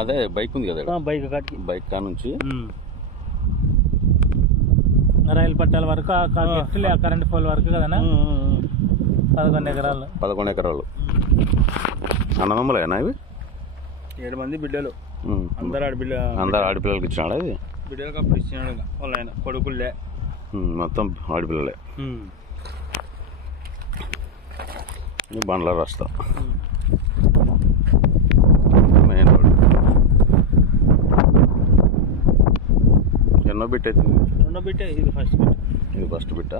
అదే బైక్ ఉంది కదా, బైక్ కాడికి, బైక్ కా నుంచి రైలు పట్టాల వరకు కరెంట్ పోల్ వరకు కదనా. 11 ఎకరాలు. 11 ఎకరాలు. అన్నదమ్ములేనా ఇవి? 7 మంది బిడ్డలు. అందరు ఆడపిల్లలకి ఇచ్చినాడా ఇది? బిడ్డలకు అప్పుడు ఇచ్చినాడు వాళ్ళ ఆయన, కొడుకులే మొత్తం ఆడపిల్లలే. బండ్ల రాస్తా మెయిన్ రోడ్. ఎన్నో బిట్ అవుతుంది? రెండో బిట్టే ఇది, ఫస్ట్ బిట్. ఇది ఫస్ట్ బిట్టా?